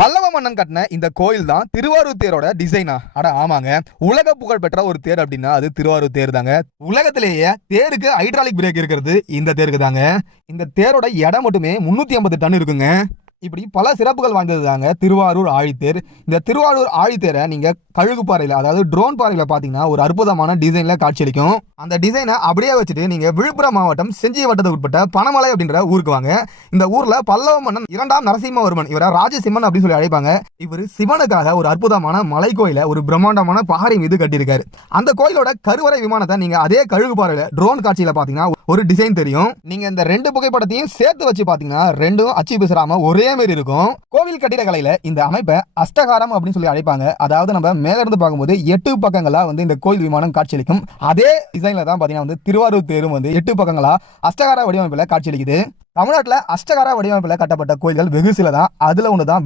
பல்லவ மன்னன் கட்டின இந்த கோயில் தான் திருவாரூர் தேரோட டிசைனா? அட ஆமாங்க. உலக புகழ் பெற்ற ஒரு தேர் அப்படின்னா அது திருவாரூர் தேர் தாங்க. உலகத்திலேயே தேருக்கு ஹைட்ராலிக் பிரேக் இருக்கிறது இந்த தேருக்கு தாங்க. இந்த தேரோட எடை மட்டுமே 350 டன் இருக்குங்க. இப்படி பல சிறப்புகள் வாய்ந்தது தாங்க திருவாரூர் ஆழித்தேர். இந்த திருவாரூர் ஆழித்தேரை நீங்க கழுகு பாறையில, அதாவது ட்ரோன் பாறையில பாத்தீங்கன்னா ஒரு அற்புதமான டிசைன்ல காட்சியளிக்கும். அந்த டிசைனை அப்படியே வச்சுட்டு நீங்க விழுப்புரம் மாவட்டம் செஞ்சி வட்டத்துக்கு உட்பட்ட பனமலை அப்படின்ற ஊருக்கு வாங்க. இந்த ஊர்ல பல்லவ மன்னன் 2ஆம் நரசிம்மவர்மன், இவரை ராஜசிம்மன் அப்படின்னு சொல்லி அழைப்பாங்க. இவர் சிவனுக்காக ஒரு அற்புதமான மலை கோயில ஒரு பிரம்மாண்டமான பாறை மீது கட்டியிருக்காரு. அந்த கோயிலோட கருவறை விமானத்தை நீங்க அதே கழுகு பாறையில ட்ரோன் காட்சியில பாத்தீங்கன்னா ஒரு டிசைன் தெரியும். நீங்க இந்த ரெண்டு புகைப்படத்தையும் சேர்த்து வச்சு பாத்தீங்கன்னா ரெண்டும் அச்சு பிசராம ஒரே மாதிரி இருக்கும். கோவில் கட்டிடக்கலையில இந்த அமைப்பை அஷ்டகாரம் அப்படின்னு சொல்லி அழைப்பாங்க. அதாவது நம்ம மேல இருந்து பார்க்கும்போது 8 பக்கங்களா இந்த கோயில் விமானம் காட்சியளிக்கும். அதே டிசைன்ல தான் பாத்தீங்கன்னா திருவாரூர் தேரும் 8 பக்கங்களா அஷ்டகார வடிவமைப்புல காட்சியளிக்குது. தமிழ்நாட்டில் அஷ்டகார வடிவமைப்புல கட்டப்பட்ட கோயில்கள் வெகு சில தான். அதுல ஒண்ணுதான்